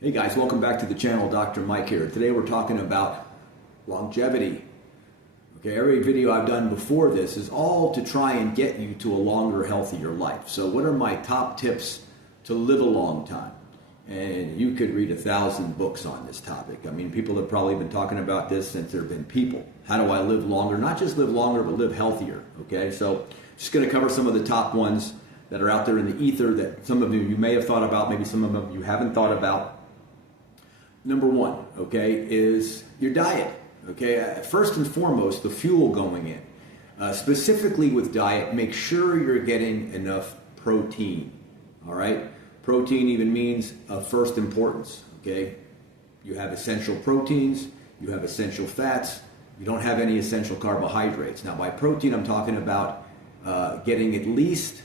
Hey guys, welcome back to the channel. Dr. Mike here. Today we're talking about longevity. Okay, every video I've done before this is all to try and get you to a longer, healthier life. So what are my top tips to live a long time? And you could read 1,000 books on this topic. I mean, people have probably been talking about this since there have been people. How do I live longer? Not just live longer, but live healthier. Okay, so just going to cover some of the top ones that are out there in the ether that some of you may have thought about, maybe some of them you haven't thought about. Number one, okay, is your diet. Okay, first and foremost, the fuel going in. Specifically with diet, make sure you're getting enough protein. All right, protein even means of first importance. Okay, you have essential proteins, you have essential fats, you don't have any essential carbohydrates. Now, by protein, I'm talking about getting at least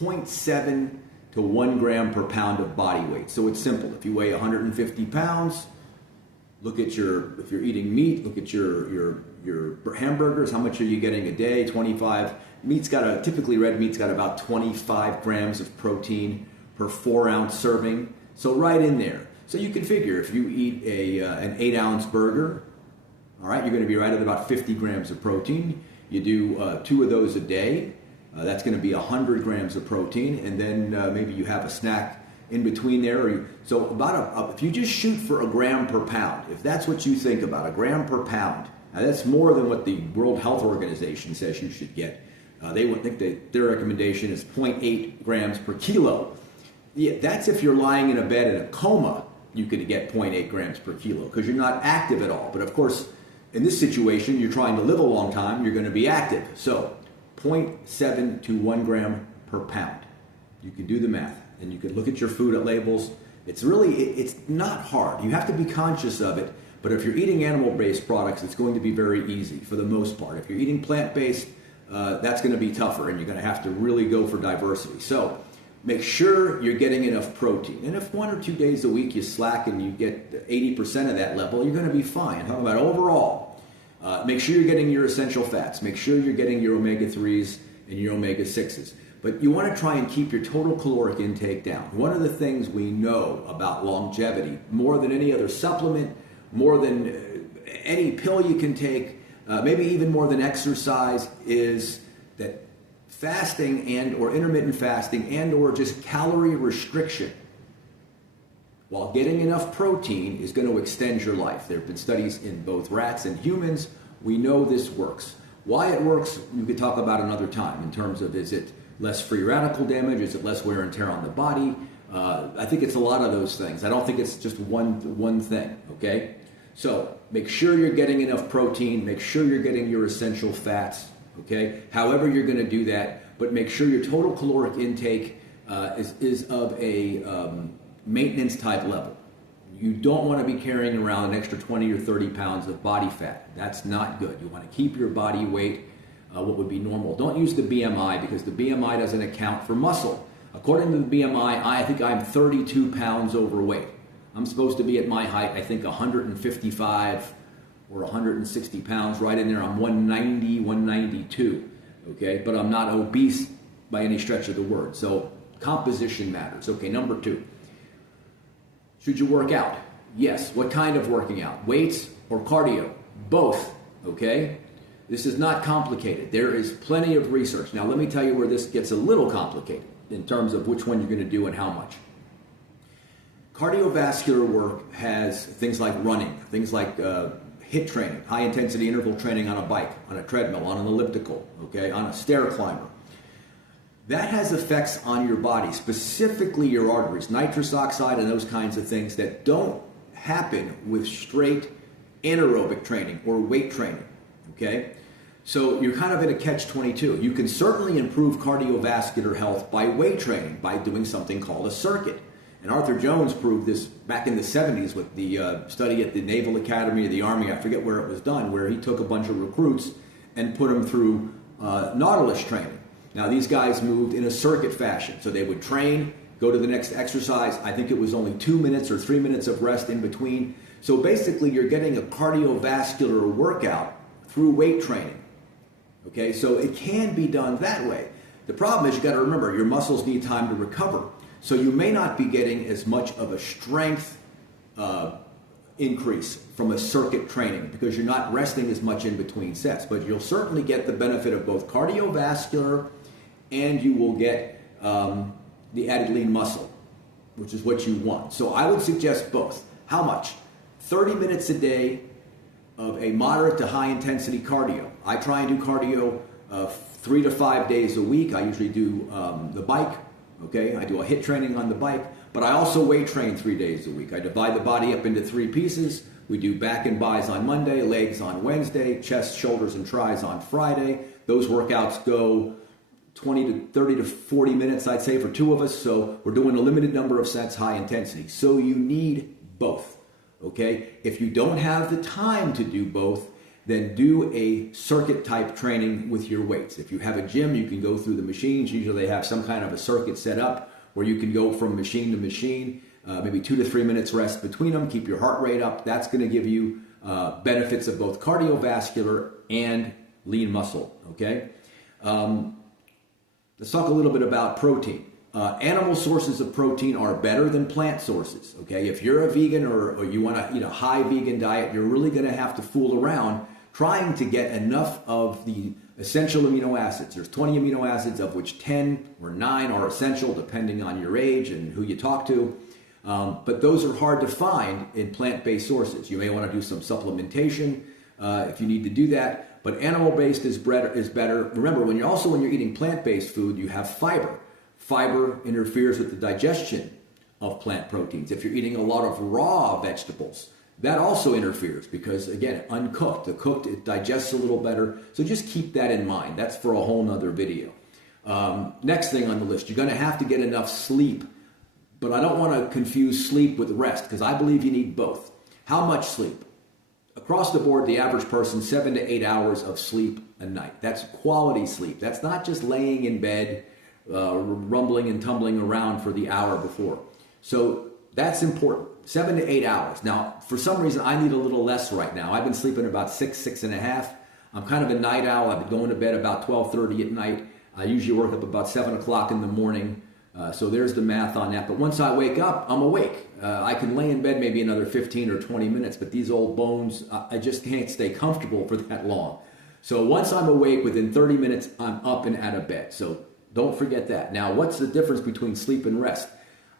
0.7 to 1 gram per pound of body weight. So it's simple. If you weigh 150 pounds, look at if you're eating meat, look at your hamburgers. How much are you getting a day? 25. Typically red meat's got about 25 grams of protein per 4-ounce serving. So right in there. So you can figure if you eat an 8-ounce burger, all right, you're going to be right at about 50 grams of protein. You do 2 of those a day. That's going to be 100 grams of protein, and then maybe you have a snack in between there. So if you just shoot for a gram per pound, if that's what you think about, a gram per pound, now that's more than what the World Health Organization says you should get. They would think that their recommendation is 0.8 grams per kilo. Yeah, that's if you're lying in a bed in a coma, you could get 0.8 grams per kilo because you're not active at all. But of course, in this situation, you're trying to live a long time, you're going to be active. So 0.7 to 1 gram per pound. You can do the math and you can look at your food labels. It's not hard. You have to be conscious of it, but if you're eating animal-based products, it's going to be very easy for the most part. If you're eating plant-based, that's going to be tougher and you're going to have to really go for diversity. So make sure you're getting enough protein. And if 1 or 2 days a week you slack and you get 80% of that level, you're going to be fine. I'm talking about overall. Make sure you're getting your essential fats. Make sure you're getting your omega-3s and your omega-6s. But you want to try and keep your total caloric intake down. One of the things we know about longevity, more than any other supplement, more than any pill you can take, maybe even more than exercise, is that fasting and or intermittent fasting and or just calorie restriction while getting enough protein is going to extend your life. There have been studies in both rats and humans. We know this works. Why it works, we could talk about another time in terms of, is it less free radical damage? Is it less wear and tear on the body? I think it's a lot of those things. I don't think it's just one thing, okay? So make sure you're getting enough protein. Make sure you're getting your essential fats, okay? However you're going to do that, but make sure your total caloric intake is of a maintenance type level. You don't want to be carrying around an extra 20 or 30 pounds of body fat. That's not good. You want to keep your body weight what would be normal. Don't use the BMI because the BMI doesn't account for muscle. According to the BMI, I think I'm 32 pounds overweight. I'm supposed to be at my height, I think 155 or 160 pounds, right in there. I'm 190, 192, okay? But I'm not obese by any stretch of the word. So composition matters. Okay, number 2. Should you work out? Yes. What kind of working out? Weights or cardio? Both, okay? This is not complicated. There is plenty of research. Now, let me tell you where this gets a little complicated in terms of which one you're going to do and how much. Cardiovascular work has things like running, things like HIIT training, high-intensity interval training on a bike, on a treadmill, on an elliptical, okay, on a stair climber. That has effects on your body, specifically your arteries, nitrous oxide and those kinds of things that don't happen with straight anaerobic training or weight training, okay? So you're kind of in a catch-22. You can certainly improve cardiovascular health by weight training, by doing something called a circuit. And Arthur Jones proved this back in the 70s with the study at the Naval Academy of the Army. I forget where it was done, where he took a bunch of recruits and put them through Nautilus training. Now, these guys moved in a circuit fashion. So they would train, go to the next exercise. I think it was only 2 minutes or 3 minutes of rest in between. So basically, you're getting a cardiovascular workout through weight training. Okay, so it can be done that way. The problem is you got to remember, your muscles need time to recover. So you may not be getting as much of a strength increase from a circuit training because you're not resting as much in between sets, but you'll certainly get the benefit of both cardiovascular and you will get the added lean muscle, which is what you want. So I would suggest both. How much? 30 minutes a day of a moderate to high intensity cardio. I try and do cardio 3 to 5 days a week. I usually do the bike, okay? I do a HIIT training on the bike, but I also weight train 3 days a week. I divide the body up into 3 pieces. We do back and bis on Monday, legs on Wednesday, chest, shoulders, and tris on Friday. Those workouts go 20 to 30 to 40 minutes, I'd say, for 2 of us. So we're doing a limited number of sets, high intensity. So you need both, okay? If you don't have the time to do both, then do a circuit type training with your weights. If you have a gym, you can go through the machines. Usually they have some kind of a circuit set up where you can go from machine to machine, maybe 2 to 3 minutes rest between them, keep your heart rate up. That's gonna give you benefits of both cardiovascular and lean muscle, okay? Let's talk a little bit about protein. Animal sources of protein are better than plant sources, okay? If you're a vegan or you wanna eat a high vegan diet, you're really gonna have to fool around trying to get enough of the essential amino acids. There's 20 amino acids, of which 10 or 9 are essential depending on your age and who you talk to. But those are hard to find in plant-based sources. You may wanna do some supplementation if you need to do that, but animal-based is better. Remember, when you're eating plant-based food, you have fiber. Fiber interferes with the digestion of plant proteins. If you're eating a lot of raw vegetables, that also interferes because, again, uncooked. The cooked, it digests a little better. So just keep that in mind. That's for a whole nother video. Next thing on the list, you're going to have to get enough sleep. But I don't want to confuse sleep with rest because I believe you need both. How much sleep? Across the board, the average person, 7 to 8 hours of sleep a night. That's quality sleep. That's not just laying in bed, rumbling and tumbling around for the hour before. So that's important. 7 to 8 hours. Now, for some reason, I need a little less right now. I've been sleeping about 6.5. I'm kind of a night owl. I've been going to bed about 12:30 at night. I usually work up about 7 o'clock in the morning. So there's the math on that. But once I wake up, I'm awake. I can lay in bed maybe another 15 or 20 minutes, but these old bones, I just can't stay comfortable for that long. So once I'm awake, within 30 minutes, I'm up and out of bed. So don't forget that. Now, what's the difference between sleep and rest?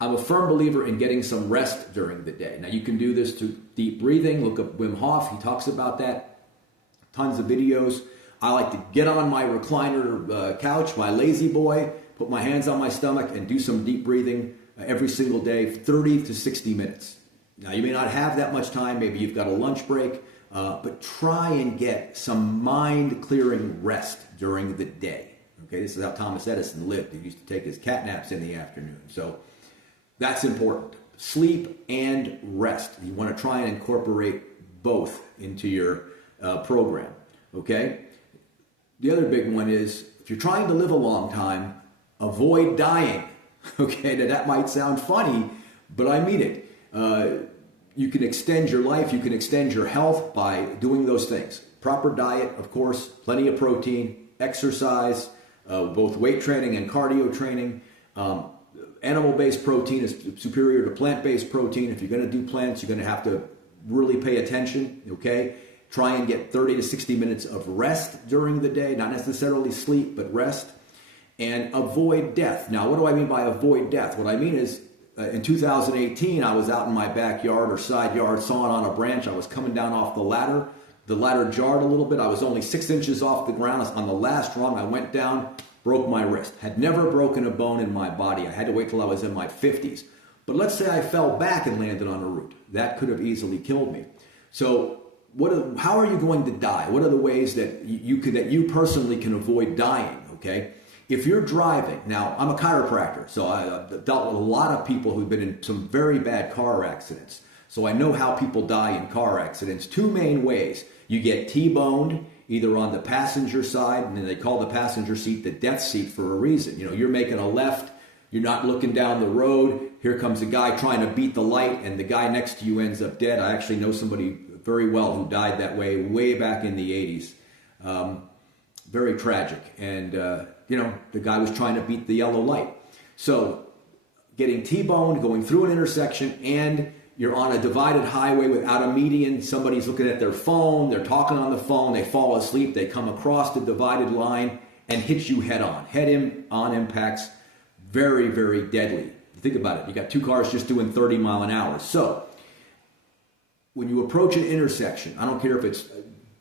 I'm a firm believer in getting some rest during the day. Now, you can do this through deep breathing. Look up Wim Hof. He talks about that. Tons of videos. I like to get on my recliner couch, my lazy boy, put my hands on my stomach, and do some deep breathing every single day, 30 to 60 minutes. Now, you may not have that much time. Maybe you've got a lunch break, but try and get some mind-clearing rest during the day. Okay, this is how Thomas Edison lived. He used to take his cat naps in the afternoon. So that's important. Sleep and rest. You want to try and incorporate both into your program. Okay? The other big one is if you're trying to live a long time, avoid dying. Okay, now that might sound funny, but I mean it. You can extend your life, you can extend your health by doing those things. Proper diet, of course, plenty of protein, exercise, both weight training and cardio training. Animal-based protein is superior to plant-based protein. If you're going to do plants, you're going to have to really pay attention, okay? Try and get 30 to 60 minutes of rest during the day, not necessarily sleep, but rest. And avoid death. Now, what do I mean by avoid death? What I mean is, in 2018, I was out in my backyard or side yard, sawing on a branch. I was coming down off the ladder. The ladder jarred a little bit. I was only 6 inches off the ground. On the last rung, I went down, broke my wrist. Had never broken a bone in my body. I had to wait till I was in my 50s. But let's say I fell back and landed on a root. That could have easily killed me. So how are you going to die? What are the ways that you personally can avoid dying, okay? If you're driving, now I'm a chiropractor, so I've dealt with a lot of people who've been in some very bad car accidents. So I know how people die in car accidents. 2 main ways. You get T-boned, either on the passenger side, and then they call the passenger seat the death seat for a reason. You know, you're making a left, you're not looking down the road, here comes a guy trying to beat the light, and the guy next to you ends up dead. I actually know somebody very well who died that way back in the 80s. Very tragic. And, the guy was trying to beat the yellow light. So getting T-boned, going through an intersection, and you're on a divided highway without a median. Somebody's looking at their phone, they're talking on the phone, they fall asleep, they come across the divided line and hit you head on. Head-on impacts, very, very deadly. Think about it. You got two cars just doing 30 mile an hour. So when you approach an intersection, I don't care if it's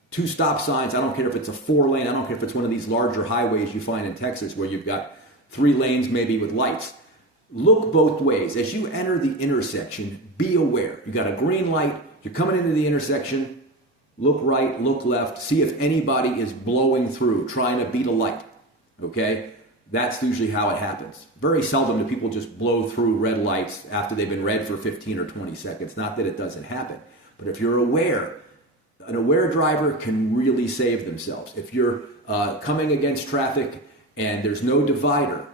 two stop signs, I don't care if it's a 4-lane, I don't care if it's one of these larger highways you find in Texas where you've got 3 lanes maybe with lights. Look both ways. As you enter the intersection, be aware. You got a green light, you're coming into the intersection, look right, look left, see if anybody is blowing through, trying to beat a light, okay? That's usually how it happens. Very seldom do people just blow through red lights after they've been red for 15 or 20 seconds. Not that it doesn't happen, but if you're aware, an aware driver can really save themselves. If you're coming against traffic and there's no divider,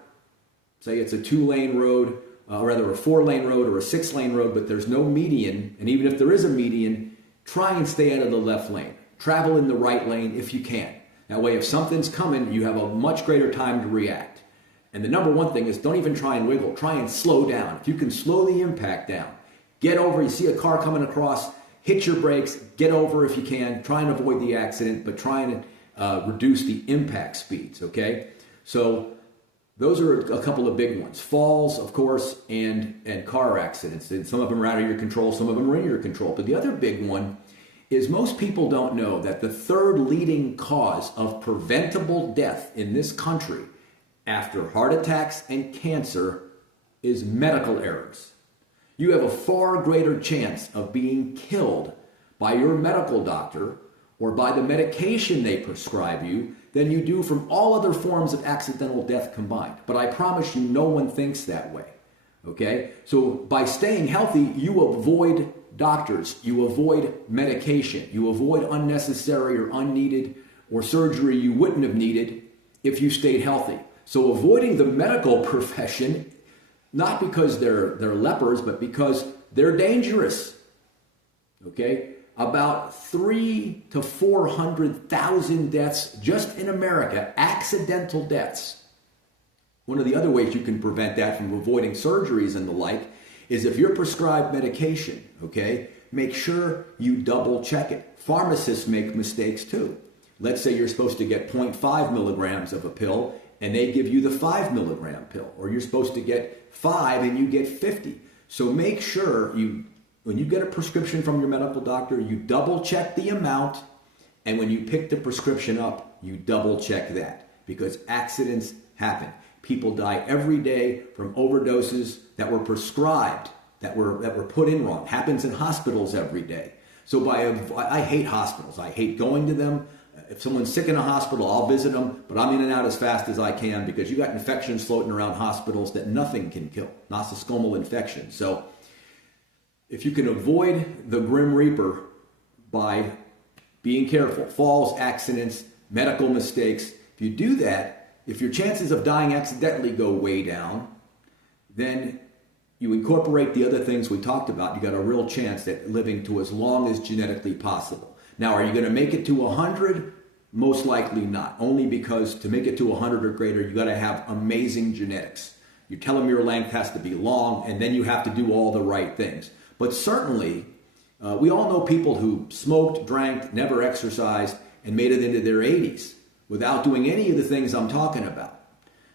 say it's a 2-lane road, or rather a 4-lane road or a 6-lane road, but there's no median, and even if there is a median, try and stay out of the left lane. Travel in the right lane if you can. That way, if something's coming, you have a much greater time to react. And the number one thing is don't even try and wiggle. Try and slow down. If you can slow the impact down, get over. You see a car coming across, hit your brakes, get over if you can. Try and avoid the accident, but try and reduce the impact speeds, okay? So those are a couple of big ones. Falls, of course, and car accidents. And some of them are out of your control, some of them are in your control. But the other big one is most people don't know that the third leading cause of preventable death in this country after heart attacks and cancer is medical errors. You have a far greater chance of being killed by your medical doctor or by the medication they prescribe you than you do from all other forms of accidental death combined. But I promise you, no one thinks that way. Okay? So by staying healthy, you avoid doctors, you avoid medication, you avoid unnecessary or unneeded or surgery you wouldn't have needed if you stayed healthy. So avoiding the medical profession, not because they're lepers, but because they're dangerous. Okay? About 300,000 to 400,000 deaths just in America, accidental deaths. One of the other ways you can prevent that from avoiding surgeries and the like is if you're prescribed medication, okay, make sure you double check it. Pharmacists make mistakes too. Let's say you're supposed to get 0.5 milligrams of a pill and they give you the 5 milligram pill, or you're supposed to get 5 and you get 50. So make sure when you get a prescription from your medical doctor, you double check the amount, and when you pick the prescription up, you double check that, because accidents happen. People die every day from overdoses that were prescribed, that were put in wrong. Happens in hospitals every day. So I hate hospitals. I hate going to them. If someone's sick in a hospital, I'll visit them, but I'm in and out as fast as I can because you got infections floating around hospitals that nothing can kill, nosocomial infection. So if you can avoid the Grim Reaper by being careful, falls, accidents, medical mistakes, if you do that, if your chances of dying accidentally go way down, then you incorporate the other things we talked about, you got a real chance at living to as long as genetically possible. Now, are you going to make it to 100? Most likely not, only because to make it to 100 or greater, you got to have amazing genetics. Your telomere length has to be long, and then you have to do all the right things. But certainly, we all know people who smoked, drank, never exercised, and made it into their 80s without doing any of the things I'm talking about.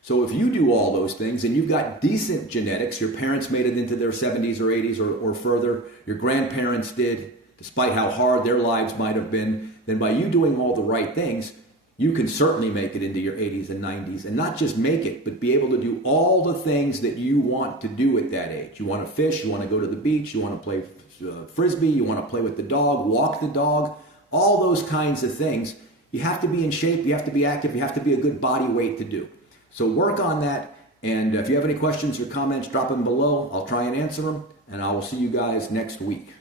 So if you do all those things and you've got decent genetics, your parents made it into their 70s or 80s or further, your grandparents did, despite how hard their lives might have been, then by you doing all the right things, you can certainly make it into your 80s and 90s, and not just make it, but be able to do all the things that you want to do at that age. You want to fish, you want to go to the beach, you want to play frisbee, you want to play with the dog, walk the dog, all those kinds of things. You have to be in shape, you have to be active, you have to be a good body weight to do. So work on that, and if you have any questions or comments, drop them below. I'll try and answer them, and I will see you guys next week.